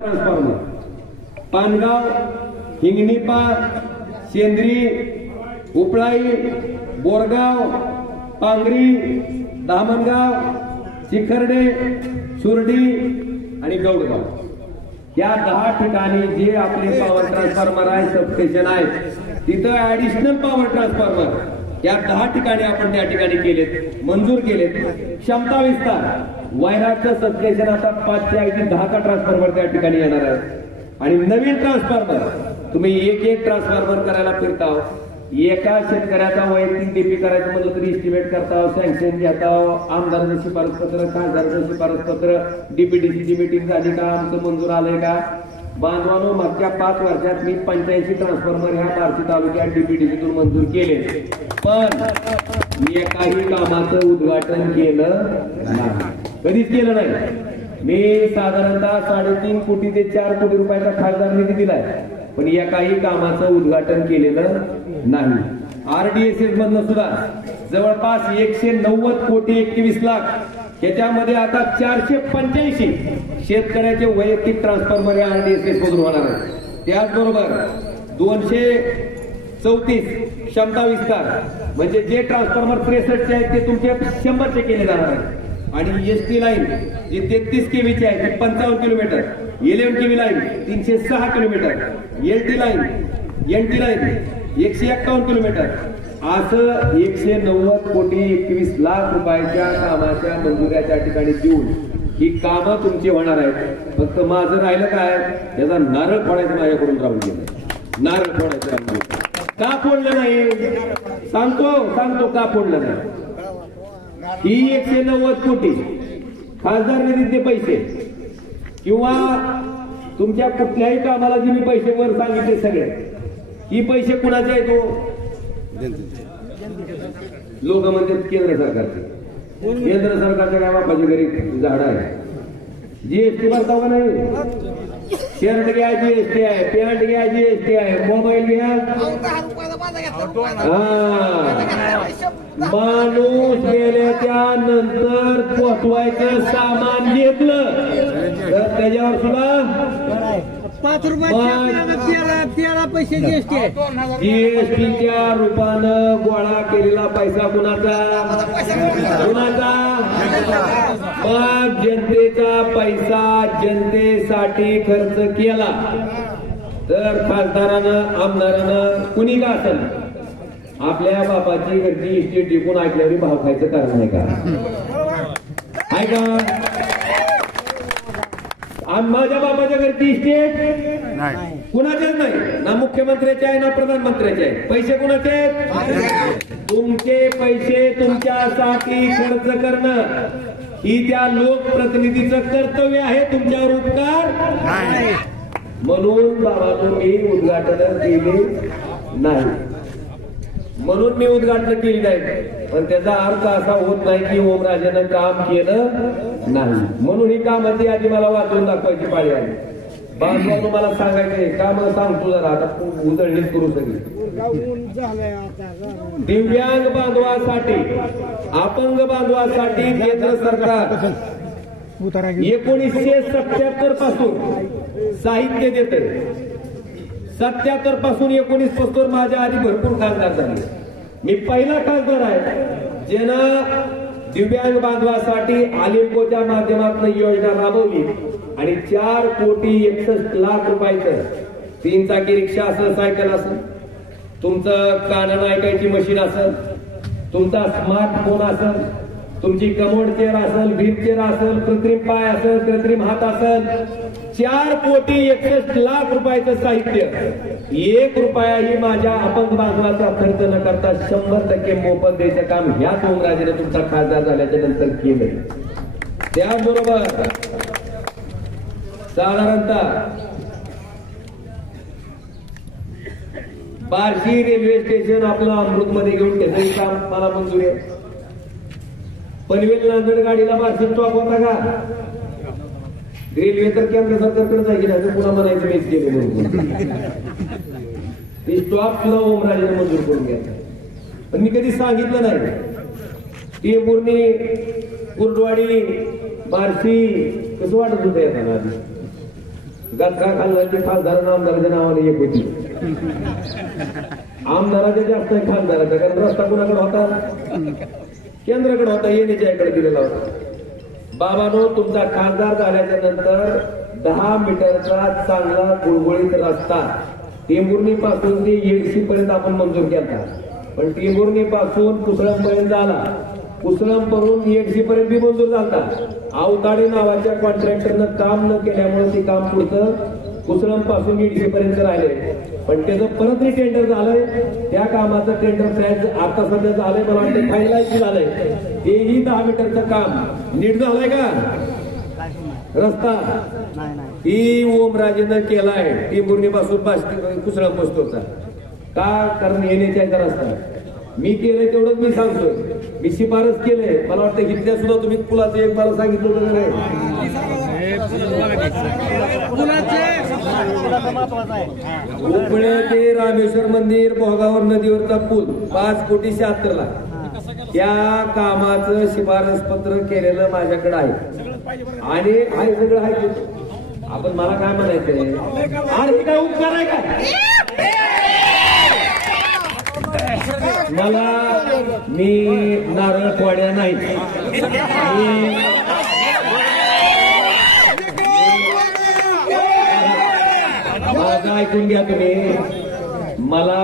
Transformer Pangaon, हिंगणीपा, शेंद्री, उपळाई, बोरगाव, पांगरी, दामणगाव, चिखर्डे, सुरडी आणि गौडगाव या 10 ठिकाणी जे आपले पॉवर ट्रान्सफॉर्मर आहे, सबस्टेशन आहे, तिथं ऍडिशनल पॉवर ट्रान्सफॉर्मर या 10 ठिकाणी आपण त्या ठिकाणी केलेत, मंजूर केलेत. क्षमता विस्तार वैराचं सबस्टेशन आता 5च्या ऐवजी 10चा ट्रान्सफॉर्मर त्या ठिकाणी येणार आहे. आणि नवीन ट्रान्सफॉर्मर तुम्ही एक ट्रान्सफॉर्मर करायला फिरता, एका शेतकऱ्याचा वैयक्तिक डीपी करायचं म्हणलं तरी इस्टिमेट करता, सँक्शन घेता, आमदाराचं शिफारस पत्र, खासदाराचं शिफारस पत्र, डीपीडीसीची मीटिंग झाली का, आमचं मंजूर आलंय का. बांधवानो, मागच्या 5 वर्षात मी 85 ट्रान्सफॉर्मर ह्या बार्शी तालुक्यात डीपीडीसीतून मंजूर केले, पण एकाही कामाचं उद्घाटन केलं नाही, कधीच केलं नाही. मी साधारणतः 3.5 कोटी ते 4 कोटी रुपयाचा खासदार निधी दिलाय, पण एकाही कामाचं उद्घाटन केलेलं नाही. आरडीएसएस मधनं सुद्धा जवळपास 190 कोटी 21 लाख, याच्यामध्ये आता 485 शेतकऱ्याचे वैयक्तिक ट्रान्सफॉर्मर या आरडीएसएस मधून होणार आहे. त्याचबरोबर 234 क्षमता विस्तार म्हणजे जे ट्रान्सफॉर्मर 63चे आहेत ते तुमचे 100चे केले जाणार आहेत. आणि एसटी लाईन जी 33 केव्हीची आहे ती 55 kilometre, 11 KV line 306 kilometre, NT line 151 kilometre, असं 190 कोटी 21 लाख रुपयाच्या कामाच्या मंजुऱ्या त्या ठिकाणी देऊन ही कामं तुमची होणार आहेत. फक्त माझं राहिलं काय, त्याचा नारळ फोडायचं माझ्याकडून राहून गेलं. नारळ फोडायचं का फोडलं नाही सांगतो का फोडलं नाही. ही 190 कोटी खासदार निधीचे पैसे किंवा तुमच्या कुठल्याही कामाला जे मी पैसे वर सांगितले सगळे, ही पैसे कुणाचे आहेत? लोक म्हणतात केंद्र सरकारचे. केंद्र सरकारच्या काय बापाच्या घरी झाड आहे. जीएसटी भरता का नाही? शर्ट घ्या जीएसटी आहे, पॅन्ट घ्या जीएसटी आहे, मोबाईल घ्या. माणूस गेल्याच्या नंतर पोचवायचं सामान घेतलं तर त्याच्यावर सुद्धा 5 रुपये पैसे जीएसटी आहे. जीएसटीच्या रूपानं गोळा केलेला पैसा कुणाचा? मग जनतेचा पैसा जनतेसाठी खर्च केला तर खासदारानं, आमदारानं, कुणी का असेल आपल्या बापाची घरची इस्टेट टिकून ऐकल्यावर भाव खायचं कारण नाही का? आहे का? माझ्या बापाच्या घरची इस्टेट कुणाचेच नाही, ना मुख्यमंत्र्याचे आहे ना प्रधानमंत्र्याचे आहे. पैसे कुणाचे आहेत? तुमचे पैसे तुमच्यासाठी खर्च करणं ही त्या लोकप्रतिनिधीचं कर्तव्य आहे, तुमच्यावर उपकार. म्हणून बाबांनो मी उद्घाटन केले नाही, म्हणून मी उद्घाटन केली नाही, पण त्याचा अर्थ असा होत नाही की ओमराजेनं काम केलं नाही. म्हणून ही कामाची यादी मला वाचून दाखवायची पाळी आली. बांधवांनो मला सांगायचंय, काम सांगतो जरा, आता उजळणीच करू सगळी. दिव्यांग बांधवासाठी, अपंग बांधवासाठी केंद्र सरकार 1977 पासून साहित्य देते. 77 पासून 19 पासून माझ्या आधी भरपूर खासदार झाले. मी पहिला खासदार आहे ज्यानं दिव्यांग बांधवासाठी आलिंकोच्या माध्यमातून योजना राबवली आणि 4 कोटी 61 लाख रुपयाचं 3 चाकी रिक्षा असेल, सायकल असेल, तुमचं कानानं ऐकायची मशीन असेल, तुमचा स्मार्टफोन असेल, तुमची कमोड चेअर असेल, व्हीलचेअर असेल, कृत्रिम पाय असेल, कृत्रिम हात असेल, 4 कोटी 61 लाख रुपयाचं साहित्य 1 रुपयाही माझ्या अपंग बांधवाचा खर्च न करता 100% मोफत द्यायचं काम ह्याच ओमराजेने तुमचा खासदार झाल्याच्या नंतर केलं. त्याबरोबर साधारणतः बार्शी रेल्वे स्टेशन आपलं अमृतमध्ये घेऊन त्याचंही काम मला मंजूर आहे. पनवेल नांदेड गाडीला बार्शी स्टॉप होता का? रेल्वे तर केंद्र सरकारकडे जायची नाही, पुन्हा म्हणायचं मीच केले म्हणून ती स्टॉप सुद्धा ओमराजेने मंजूर करून घ्या. पण मी कधी सांगितलं नाही. टेंभुर्णी, कुर्डवाडी, बार्शी कसं वाटत होतं येताना आधी? गटका खाल्ल्याची खासदार आमदाराच्या नावाने एक होती. आमदाराच्या जास्त आहे खासदाराचा, कारण रस्ता कुणाकडे होता? केंद्राकडे होता, येण्याच्या इकडे दिलेला होता. बाबांनो, तुमचा खासदार झाल्याच्या नंतर 10 मीटरचा चांगला गुळगुळीत रस्ता टेंभुर्णी पासून ते येडशी पर्यंत आपण मंजूर केला. पण टेंभुर्णी पासून कुसळम पर्यंत झाला, कुसळम करून येडशी पर्यंत बी मंजूर झाला. आवताडे नावाच्या कॉन्ट्रॅक्टरनं काम न केल्यामुळे ते काम पुढचं कुसळम पासून येडशी पर्यंत राहिले. पण त्याचं परत टेंडर झालंय. त्या कामाचं टेंडर प्राइस आता सध्या झालंय, मला वाटतं फायनलाइज झालंय. तेही 10 मीटरचं काम नीट झालंय का? रस्ता ही ओमराजेनं केलाय टेंभुर्णी पासून कुसळम पोस्टचा. का? कारण येण्याच्या रस्ता मी केलंय तेवढंच मी सांगतोय. मी शिफारस केलंय. मला वाटतं इथल्या सुद्धा तुम्ही पुलाचं एक मला सांगितलं होतं नाही. उपळे ते रामेश्वर मंदिर भोगावर नदीवरचा पूल 5,76,00,000 ला. त्या कामाचं शिफारस पत्र केलेलं माझ्याकडे आहे आणि आहे सगळं आहे. आपण मला काय म्हणायचंय? अरे काय उपकार आहे का मला? मी नारळ फोड्या नाही. माझं ऐकून घ्या तुम्ही. मला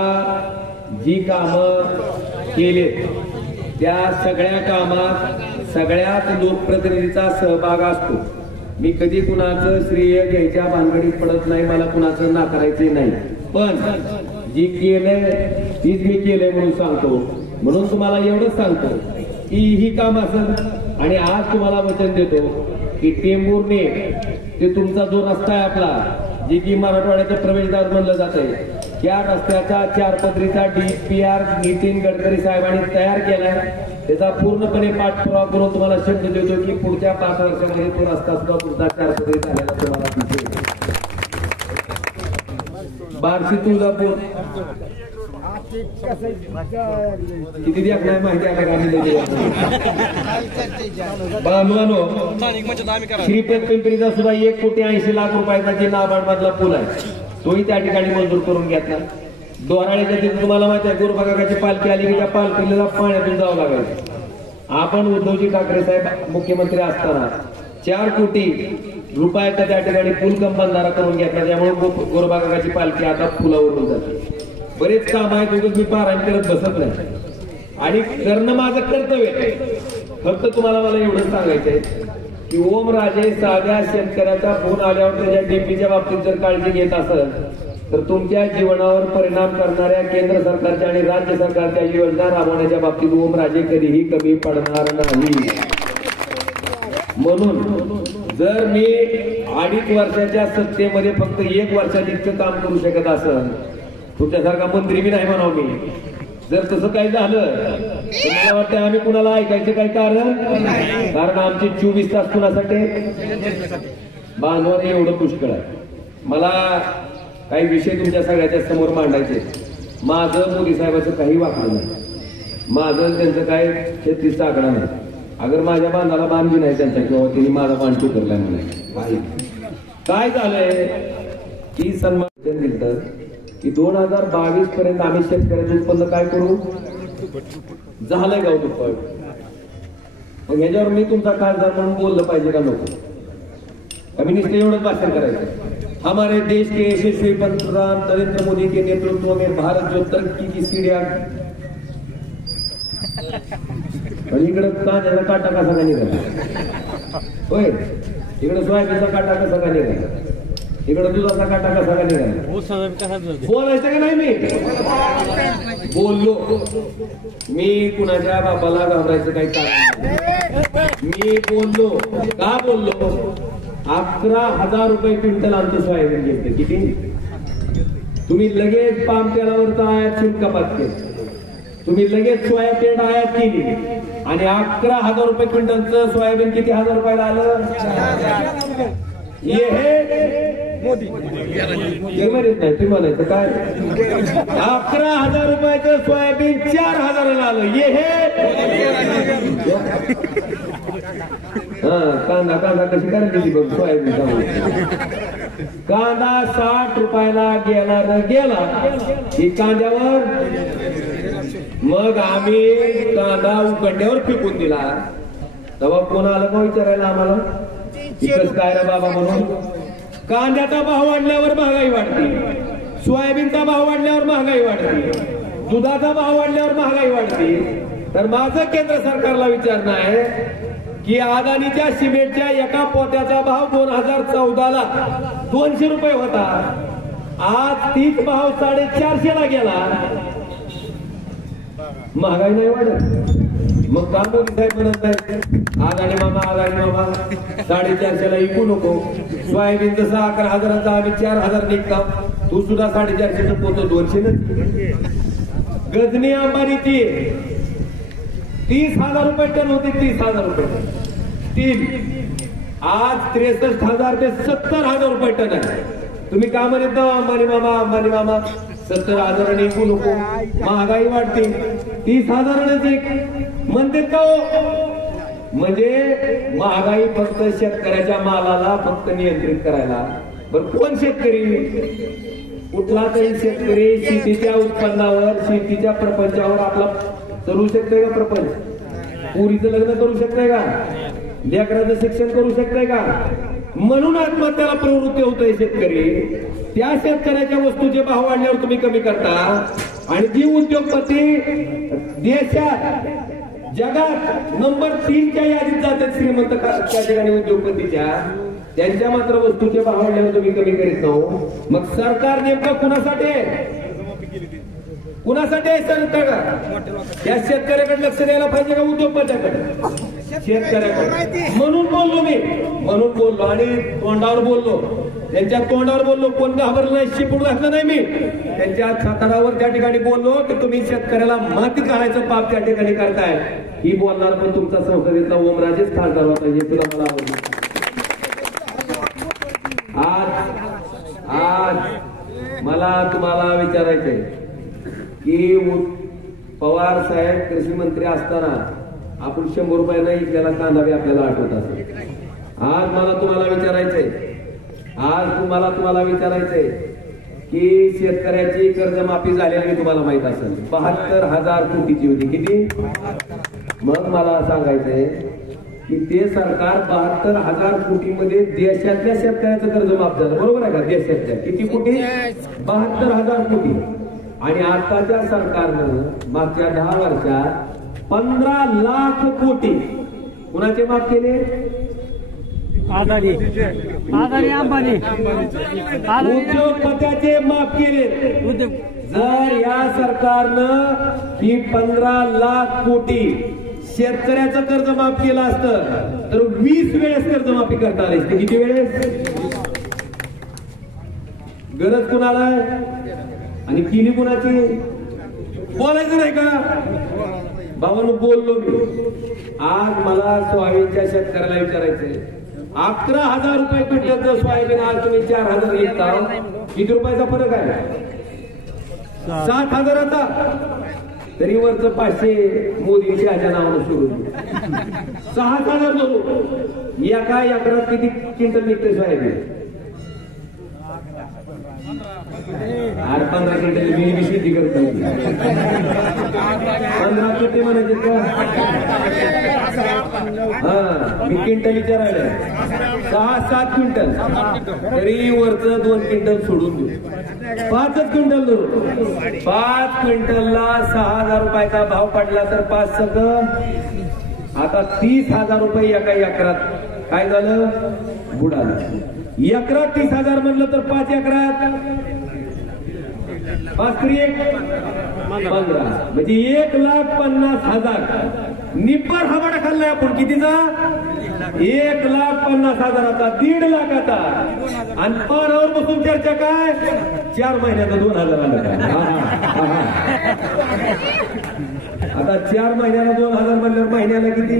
जी कामं केली त्या सगळ्या कामात सगळ्याच लोकप्रतिनिधीचा सहभाग असतो. मी कधी कुणाचं श्रेय घ्यायच्या भानगडीत पडत नाही. मला कुणाचं नाकारायचे नाही. पण जी केलंय तीच मी केलंय म्हणून सांगतो. म्हणून तुम्हाला एवढंच सांगतो की ही काम असेल. आणि आज तुम्हाला वचन देतो की टेंभुर्णी ते तुमचा जो रस्ता आहे आपला, जे की मराठवाड्याचं प्रवेशद्वार म्हणलं जात आहे, त्या रस्त्याचा 4 पदरीचा DPR नितीन गडकरी साहेबांनी तयार केलाय. त्याचा पूर्णपणे पाठपुरावा करून तुम्हाला शब्द देतो की पुढच्या 5 वर्षामध्ये तो रस्ता सुद्धा पुढचा 4 पदरी झालेला तुम्हाला दिसेल. बार्शी तुळजापूर किती द्या नाही माहिती आहे का? श्रीपेठ पिंपरीचा सुद्धा 1,80,00,000 रुपयाचा जे नाबार्ड मधला पूल आहे तोही त्या ठिकाणी मंजूर करून घेतला. दोराळ्याच्या तिथे तुम्हाला माहिती आहे गोरबागाची पालखी आली की त्या पालखीला पाण्यातून जावं लागायचं. आपण उद्धवजी ठाकरे साहेब मुख्यमंत्री असताना 4 कोटी रुपयाचा त्या ठिकाणी पूल कम बंधारा करून घेतला. त्यामुळे गोरबागाची पालखी आता पुलावरून जाते. बरेच काम आहेत मी पारायण करत बसत नाही आणि करणं माझं कर्तव्य आहे. फक्त तुम्हाला मला एवढंच सांगायचंय की ओमराजे साध्या शेतकऱ्याचा फोन आल्यावर त्याच्या डीपीच्या बाबतीत जर काळजी घेत असेल तर तुमच्या जीवनावर परिणाम करणाऱ्या केंद्र सरकारच्या आणि राज्य सरकारच्या योजना राबवण्याच्या बाबतीत ओमराजे कधीही कमी पडणार नाही. म्हणून जर मी 2.5 वर्षाच्या सत्तेमध्ये फक्त 1 वर्षात इतकं काम करू शकत असेल, तुमच्यासारखा मंत्री मी नाही म्हणाव मी. जर तसं काही झालं तर मला वाटतं आम्ही कुणाला ऐकायचं काही कारण आमचे 24 तास कुणासाठी बांधवाने एवढं पुष्कळ आहे. मला काही विषय तुमच्या सगळ्याच्या समोर मांडायचे. माझं मोदी साहेबाचं काही वाकलं नाही. माझं त्यांचं काय 36 आकडा नाही. अगर माझ्या बांधाला बांधली नाही त्यांच्या किंवा त्यांनी माझा बांध चुकरलाय म्हणे. काय झालंय की सन्मान दिलं की 2022 पर्यंत आम्ही शेतकऱ्याचं उत्पन्न काय करू झालंय गाव दुप्पट. मग ह्याच्यावर मी तुमचा खासदार म्हणून बोललं पाहिजे का नको? आम्ही नुसतं एवढंच भाषण करायचं. हमारे देश के यशस्वी पंतप्रधान नरेंद्र मोदी के नेतृत्व में भारत जो तरक्की की सीढ़ियां आणि इकडे कांद्याचा काटा कसा का निघाला होय, इकडे सोयाबीनचा काटा कसा का निघाला, इकडे दुधाचा काटा कसा का निघाला. बोलायचं का नाही? मी बोललो. मी कुणाच्या बापाला घाबरायचं काही कारण नाही. मी बोललो का बोललो? 11,000 रुपये क्विंटल आमचं सोयाबीन घेतलं. किती? तुम्ही लगेच पाम तेलावरचा आयात शुल्क कपात केलं. तुम्ही लगेच सोयाबीन आयात केली आणि 11,000 रुपये क्विंटलचं सोयाबीन किती हजार रुपयाला आलं? मोदी नाही तुम्ही म्हणायचं काय? 11,000 रुपयाचं सोयाबीन 4,000ला आलं. कांदा कांदा कशी करायची बघ सोयाबीन कांदा 60 रुपयाला गेला न गेला ही कांद्यावर मग आम्ही कांदा उकडण्यावर फेकून दिला तेव्हा कोण आलं का विचारायला आम्हाला इकडच काय रे बाबा म्हणून कांद्याचा भाव वाढल्यावर महागाई वाढते सोयाबीनचा भाव वाढल्यावर महागाई वाढते दुधाचा भाव वाढल्यावर महागाई वाढते तर माझं केंद्र सरकारला विचारणं आहे की अदानीच्या सिमेंटच्या एका पोत्याचा भाव 2014 ला 200 रुपये होता आज तीच भाव 450 ला गेला महागाई नाही वाढत मग का मोदी साहेब म्हणत नाही अदानी मामा 450 ला विकू नको सोयाबीन जसं 11,000चा आम्ही 4,000 निघता तू सुद्धा 450 पोत 200 गजनी अंबानीची 30,000 रुपये टन होती 30,000 रुपये स्टील आज 63,000 ते 70,000 रुपये टन आहे तुम्ही का म्हणत अंबानी मामा 70,000 विकू नको महागाई वाढते 30,000 म्हणते का म्हणजे महागाई फक्त शेतकऱ्याच्या मालाला फक्त नियंत्रित करायला बरं कोण शेतकरी कुठला तरी शेतकरी शेतीच्या उत्पन्नावर शेतीच्या प्रपंचावर आपला करू शकतोय का प्रपंच पुरीचं लग्न करू शकतोय का लेकराचं शिक्षण करू शकतोय का म्हणून आत्महत्याला प्रवृत्ती होतोय शेतकरी त्या शेतकऱ्याच्या वस्तूचे भाव वाढल्यावर तुम्ही कमी करता आणि जी उद्योगपती देशात जगात नंबर 3च्या यादीत जातात श्रीमंत त्या ठिकाणी उद्योगपतीच्या त्यांच्या मात्र वस्तूचे भाव वाढल्यावर तुम्ही कमी करीत नाहो मग सरकार नेमकं कुणासाठी आहे सरकार या शेतकऱ्याकडे लक्ष द्यायला पाहिजे का उद्योगपत्याकडे शेतकऱ्याकडे म्हणून बोललो आणि तोंडावर बोललो त्यांच्या तोंडावर बोललो कोण घाबरलं नाही शिपूड घातलं नाही मी त्यांच्या छाताडावर त्या ठिकाणी बोललो की तुम्ही शेतकऱ्याला माती काढायचं पाप त्या ठिकाणी करताय ही बोलणार पण तुमचा संसदेतला ओमराजेच खासदार होता हे तुला मला आवडलं आज मला तुम्हाला विचारायचंय की पवार साहेब कृषी मंत्री असताना आपण 100 रुपयाला इकलेला कांदा बी आपल्याला आठवत असेल आज तुम्हाला विचारायचंय की शेतकऱ्याची कर्जमाफी झालेली तुम्हाला माहित असेल 72,000 कोटीची होती किती मग मला सांगायचंय की ते सरकार 72,000 कोटीमध्ये देशातल्या शेतकऱ्याचं कर्ज माफ झालं बरोबर आहे का देशातल्या किती कोटी 72,000 कोटी आणि आताच्या सरकारनं मागच्या 10 वर्षात 15 लाख कोटी कुणाचे माफ केले अदानी अंबानी उद्योगपत्याचे माफ केले जर या सरकारनं ही 15 लाख कोटी शेतकऱ्याचं कर्ज माफ केलं असतं तर 20 वेळेस कर्जमाफी करता आली असते किती वेळेस गरज कुणाला आणि केली कुणाची बोलायचं नाही का बाबांनो बोललो मी आज मला सोयाबीनच्या शेतकऱ्याला विचारायचंय 11,000 रुपये क्विंटलचं सोयाबीन आज तुम्ही 4,000 घेता किती रुपयाचा फरक आहे 7,000चा तरी वरच 500 मोदींची ह्याच्या नावानं सोडून 6,000 धरू एका एकरात किती क्विंटल निघते सोयाबीन 15 क्विंटल मी शेती करतो 15 क्विंटल म्हणायचे का मी क्विंटल विचारायला 6-7 क्विंटल तरी वरच 2 क्विंटल सोडून देऊ 5 क्विंटल धरू 5 क्विंटलला 6,000 रुपयाचा भाव पडला तर 5 सक आता 30,000 रुपये एका एकरात काय झालं बुडालं एकरात 30,000 म्हणलं तर 5 एकरात 5-3-15 म्हणजे 1,50,000 निब्बर हवाडा खाल्लाय आपण कितीचा 1,50,000चा 1.5 लाखाचा आणि पारावर बसून चर्चा काय 4 महिन्याचा 2,000 आला आता 4 महिन्याला 2,000 म्हणल्यावर महिन्याला किती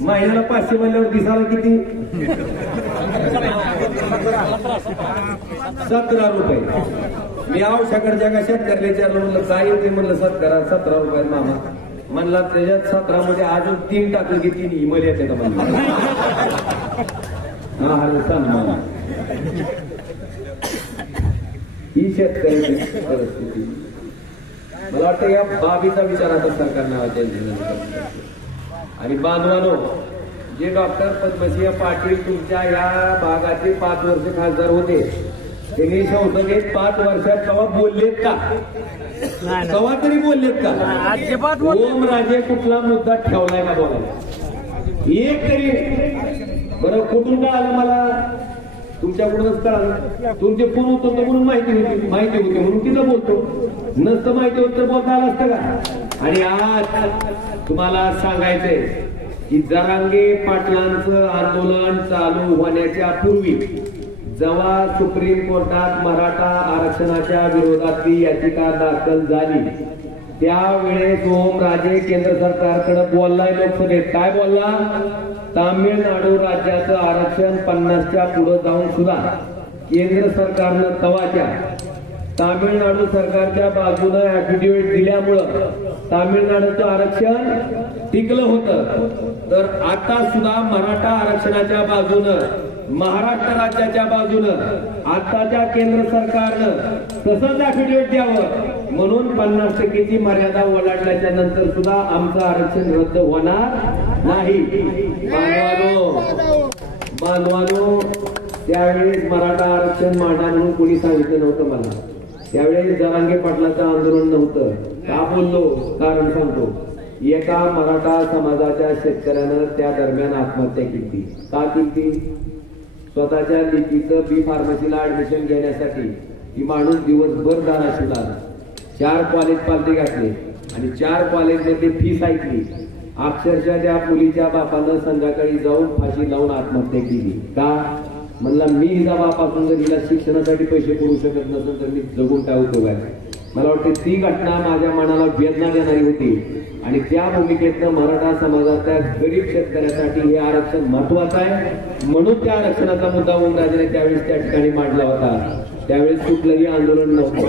महिन्याला 500 म्हणल्यावर दिसाला किती 17 रुपये मी आवश्यकडच्या का शेतकऱ्याला विचारलं म्हणलं काय येते म्हणलं 17 रुपये मामा म्हणला त्याच्यात 17 मध्ये अजून 3 टाकलं की 3 इमेल येते का म्हणला. हा सांग ही शेतकऱ्याची परिस्थिती. मला वाटतं या बाबीचा विचार आता सरकारनं आणि बांधवानो जे डॉक्टर पद्मसिंह पाटील तुमच्या या भागाचे 5 वर्ष खासदार होते त्यांनी संसदेत 5 वर्षात कवा बोललेत का? कवा तरी बोललेत का? ओमराजे कुठला मुद्दा ठेवलाय का बोलायला एक तरी? बरं कुठून का आलं मला? तुमच्याकडूनच कळालं. तुमचे फोन होतो म्हणून माहिती होती म्हणून तिथं बोलतो. नसतं माहिती होत तर बोलता आलं असतं का? आणि आज तुम्हाला सांगायचंय की जरांगे पाटलांचं आंदोलन चालू होण्याच्या पूर्वी जेव्हा सुप्रीम कोर्टात मराठा आरक्षणाच्या विरोधातली याचिका दाखल झाली त्यावेळेस ओमराजे केंद्र सरकारकडे बोललाय लोकसभेत. काय बोलला? तामिळनाडू राज्याचं आरक्षण 50च्या पुढे जाऊन सुद्धा केंद्र सरकारनं तवाच्या तामिळनाडू सरकारच्या बाजूनं ऍफिडेव्हिट दिल्यामुळं तामिळनाडूचं आरक्षण टिकलं होतं. तर आता सुद्धा मराठा आरक्षणाच्या बाजूनं महाराष्ट्र राज्याच्या बाजूनं आताच्या केंद्र सरकारनं तसंच ऍफिडेव्हिट द्यावं म्हणून 50%ची मर्यादा ओलांडल्याच्या नंतर सुद्धा आमचं आरक्षण रद्द होणार नाही. बांधवानो त्यावेळेस मराठा आरक्षण मांडा म्हणून कोणी सांगितलं नव्हतं मला. त्यावेळेस जरांगे पाटलाचं आंदोलन नव्हतं. का बोललो? कारण सांगतो. एका मराठा समाजाच्या शेतकऱ्यानं त्या दरम्यान आत्महत्या केली. का केली? स्वतःच्या लेकीचं बी फार्मसीला ऍडमिशन घेण्यासाठी ती माणूस दिवसभर धाराशिवला 4 कॉलेज पालथे घातले आणि 4 कॉलेजमध्ये फीस ऐकली. अक्षरशः त्या मुलीच्या बापानं संध्याकाळी जाऊन फाशी लावून आत्महत्या केली. का? म्हणला मी हिचा बाप असून जर हिला शिक्षणासाठी पैसे पुरवू शकत नसेल तर मी जगून काय उपयोग आहे. मला वाटते ती घटना माझ्या मनाला वेदना देणारी होती आणि त्या भूमिकेतनं मराठा समाजाच्या गरीब शेतकऱ्यासाठी हे आरक्षण महत्वाचं आहे म्हणून त्या आरक्षणाचा मुद्दा ओमराजेने त्यावेळेस त्या ठिकाणी मांडला होता. त्यावेळेस कुठलंही आंदोलन नव्हतं.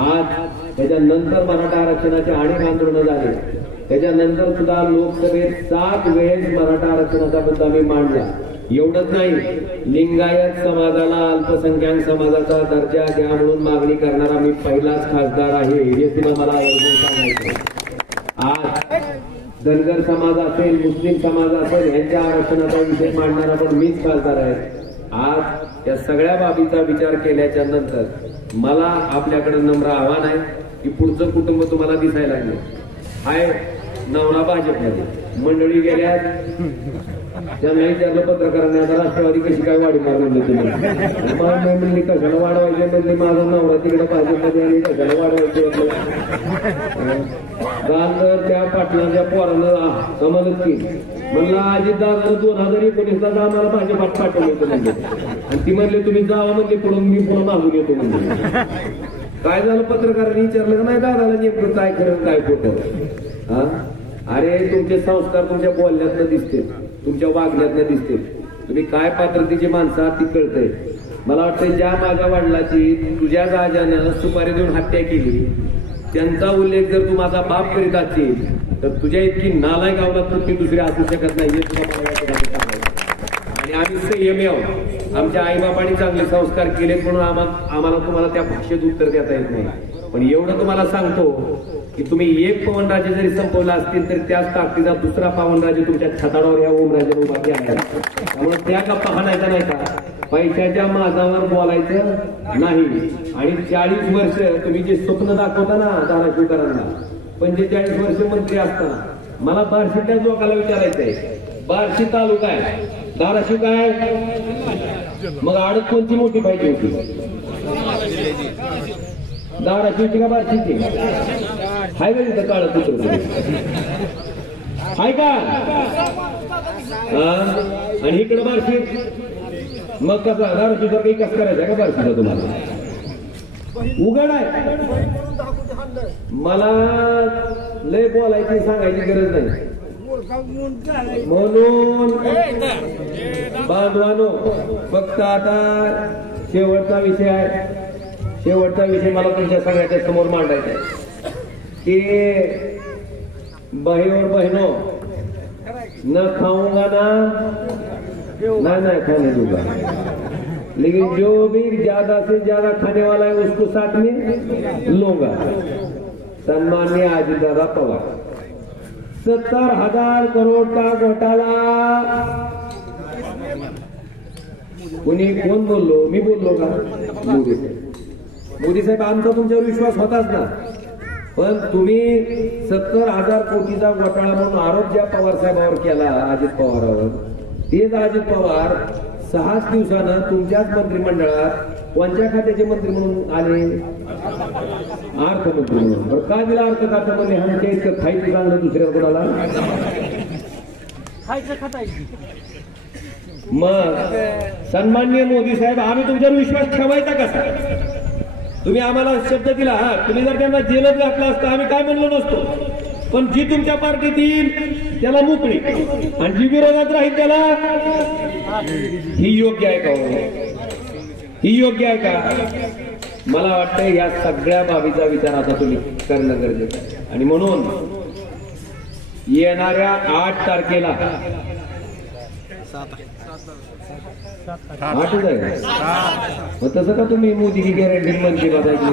आज त्याच्यानंतर मराठा आरक्षणाचे अनेक आंदोलनं झाले. त्याच्यानंतर सुद्धा लोकसभेत 7 वेळेस मराठा आरक्षणाचा मुद्दा मी मांडला. एवढंच नाही, लिंगायत समाजाला अल्पसंख्याक समाजाचा दर्जा द्या म्हणून मागणी करणारा मी पहिलाच खासदार आहे हे सुद्धा मला सांगायचं. आज धनगर समाज असेल, मुस्लिम समाज असेल यांच्या आरक्षणाचा विषय मांडणारा पण मीच खासदार आहे. आज या सगळ्या बाबीचा विचार केल्याच्या नंतर मला आपल्याकडे नम्र आव्हान आहे की पुढचं कुटुंब तुम्हाला दिसायला लागले आहे. नवरा भाजपमध्ये मंडळी गेल्या त्यांना विचारलं पत्रकारांनी आता राष्ट्रवादी कशी काय वाढी मारली तुम्ही म्हणली कशाला वाढवायचे म्हणली माझा नवरा तिकडे भाजपमध्ये आणि कशाला वाढवायचे काल तर त्या पाटलांच्या पोरानं समजत की म्हणला अजितदादा 2019ला आम्हाला भाजपात पाठवलं होतं म्हणजे आणि ती म्हणले तुम्ही जावा म्हणजे पुढून मी पुन्हा मागून येतो म्हणजे. काय झालं पत्रकारांनी विचारलं का नाही दादाला नेमकं काय खरं काय खोटं? हा अरे तुमचे संस्कार तुमच्या बोलण्यातनं दिसते, तुमच्या वागण्यातनं दिसते. तुम्ही काय पात्रतेची माणसं आहात ती कळतंय. मला वाटतं ज्या माझ्या वडिलाची तुझ्या राजानं सुपारी देऊन हत्या केली त्यांचा उल्लेख जर तू माझा बाप करीत असशील तर तुझ्या इतकी नालायक अवलाद ती दुसरी असू शकत नाही हे तुला. आणि आम्ही संयमी आहोत. आमच्या आईबापांनी चांगले संस्कार केलेत म्हणून आम्हाला तुम्हाला त्या भाषेत उत्तर देता येत नाही. पण एवढं तुम्हाला सांगतो की तुम्ही एक पवनराजे जरी संपवला असतील तर त्याच ताकदीचा दुसरा पवनराजे तुमच्या छताडावर या ओमराजे उभा आहे. त्यामुळे त्या गप्पा हाणायचा नाही का? पैशाच्या माझावर बोलायचं नाही. आणि 40 वर्ष तुम्ही जे स्वप्न दाखवता ना धाराशिवकरांना 45 वर्ष मंत्री असताना मला बार्शीच्या लोकांना विचारायचंय बार्शी तालुका आहे धाराशिव काय मग आडत कोणती मोठी पाहिजे होती? धाराशिवची का बार्शीची? हाय का तिथं काळ पुत्र हाय का? आणि इकडं बार्शी मग कसा धाराशिवचा काही कस करायचा का बार्शीचा तुम्हाला? उघड आहे. मला लय बोलायची सांगायची गरज नाही म्हणून बांधवानो फक्त आता शेवटचा विषय आहे. शेवटचा विषय मला तुमच्या सगळ्याच्या समोर मांडायचा आहे की भाई और बहनों, न खाऊंगा ना नहीं खाने दूंगा, लेकिन जो भी ज्यादा से ज्यादा खाने वाला है उसको साथ में लूंगा। सन्माननीय अजितदादा पवार, 70,000 करोड़ का घोटाला। कोण बोललो? मी बोललो का? मोदी साहेब। मोदी साहेब, आमचा तुमच्यावर विश्वास होताच ना, पण तुम्ही 70,000 कोटीचा घोटाळा म्हणून आरोप ज्या पवार साहेबांवर केला, अजित पवारांवर, तेच अजित पवार 6 दिवसानं तुमच्याच मंत्रिमंडळात कोणत्या खात्याचे मंत्री म्हणून आले? अर्थमंत्री म्हणून। का दिला अर्थ खात्यामध्ये? आमच्या इतकं खायचं चांगलं दुसऱ्या कोणाला? खायचं खातायची। मग सन्माननीय मोदी साहेब, आम्ही तुमच्यावर विश्वास ठेवायचा कसा? तुम्ही आम्हाला शब्द दिला, तुम्ही जर त्यांना जेलत घातला असता आम्ही काय म्हणलो नसतो, पण जी तुमच्या पार्टीत येईल त्याला मोकळी आणि जी विरोधात राहील त्याला, ही योग्य आहे का? ही योग्य आहे का? मला वाटतं या सगळ्या बाबीचा विचार आता तुम्ही करणं गरजेचं आहे। आणि म्हणून येणाऱ्या 8 तारखेला 8च आहे, मग तसं का तुम्ही मोदी की गॅरंटी म्हणजे बघायची?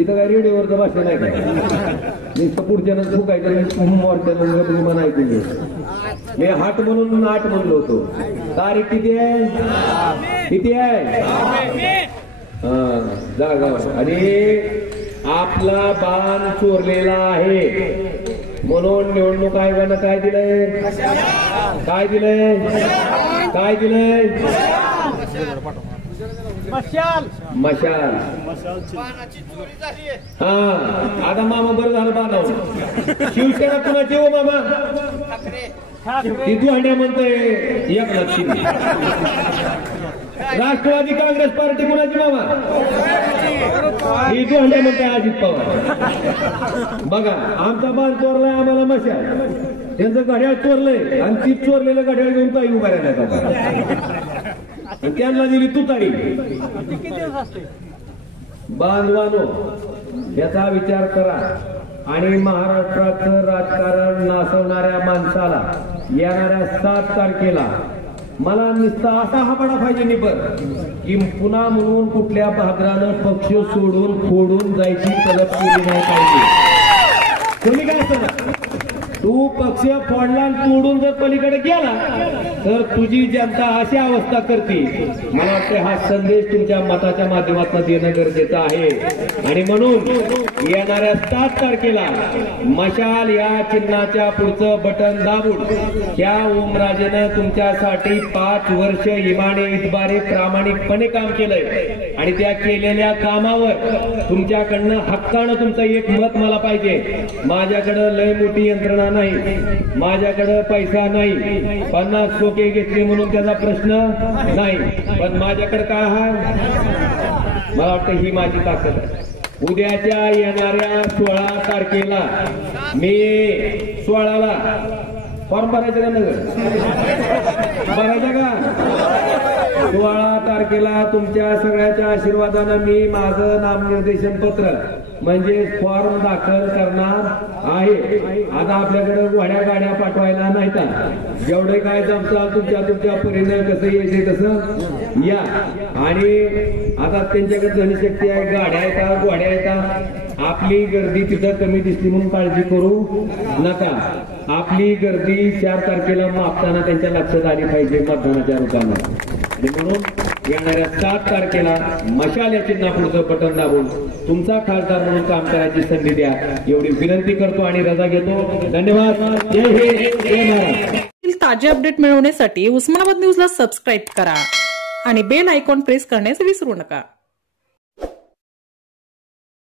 इथं काय रेडिओवरचं भाषण आहे का? मी पुढच्यानं चुकायचं मोर्चानं तुम्ही म्हणा ऐकून घे। मी 8 म्हणून 8 म्हणलो होतो। तारीख किती आहे? किती आहे? जागा। आणि आपला बाण चोरलेला आहे म्हणून निवडणूक आयोगानं काय दिलंय? काय दिलंय? काय दिलंय? मशाल। मशाल। आता मामा बरं झालं बांधव। शिवसेना कुणाची हो मामा? ती दुहाण्या म्हणतोय एकनाथ शिंदे। राष्ट्रवादी काँग्रेस पार्टी कुणाची मामा? ही दुहाण्या म्हणताय अजित पवार। बघा, आमचा बाण चोरलाय आम्हाला मशाल, त्यांचं घड्याळ चोरलंय आणि ती चोरलेलं घड्याळ घेऊन काही उभा राहण्यात, त्यांना दिली तुतारी। बांधवानो, याचा विचार करा आणि महाराष्ट्राचं राजकारण नासवणाऱ्या माणसाला येणाऱ्या 7 तारखेला मला नुसता असा हापडा पाहिजे निबर की पुन्हा म्हणून कुठल्या भाद्रानं पक्ष सोडून फोडून जायची तलब केली नाही पाहिजे। तुम्ही काय सांगा, तू पक्ष फोडला आणि तोडून जर पलीकडे गेला तर तुझी जनता अशी अवस्था करते। मला वाटतं हा संदेश तुमच्या मताच्या माध्यमातून देणं गरजेचं आहे। आणि म्हणून येणाऱ्या 7 तारखेला मशाल या चिन्हाच्या पुढचं बटन दाबून त्या ओमराजेनं तुमच्यासाठी 5 वर्ष इमाने इतबारे प्रामाणिकपणे काम केलंय आणि त्या केलेल्या कामावर तुमच्याकडनं हक्कानं तुमचं एक मत मला पाहिजे। माझ्याकडे लय मोठी यंत्रणा नाही, माझ्याकडे पैसा नाही, 50 टोके घेतले म्हणून त्याचा प्रश्न नाही, पण माझ्याकडे काय आहे? मला वाटतं ही माझी ताकद आहे। उद्याच्या येणाऱ्या 16 तारखेला मी 16ला फॉर्म भरायचं का? नगर भरायचं का? 16 तारखेला तुमच्या सगळ्याच्या आशीर्वादानं मी माझं नामनिर्देशन पत्र म्हणजे फॉर्म दाखल करणार आहे। आता आपल्याकडे घोड्या गाड्या पाठवायला नाही, तर जेवढे काय जमचाल तुमच्या परीने कसं यायचे तसं या। आणि आता त्यांच्याकडे धनशक्ती आहे, गाड्या येतात, घोड्या येतात। आपली गर्दी तिथं कमी दिसली म्हणून काळजी करू नका। आपली गर्दी 4 तारखेला मापताना त्यांच्या लक्षात आली पाहिजे मतदानाच्या रूपानं। आणि म्हणून येणाऱ्या 7 तारखेला मशाल या चिन्हापुढचं बटन दाबून तुमचा खासदार म्हणून काम करायची संधी द्या, एवढी विनंती करतो आणि रजा घेतो। धन्यवाद। जय हिंद, जय महाराष्ट्र। ताजे अपडेट मिळवण्यासाठी उस्मानाबाद न्यूजला सबस्क्राईब करा आणि बेल आयकॉन प्रेस करण्यास विसरू नका।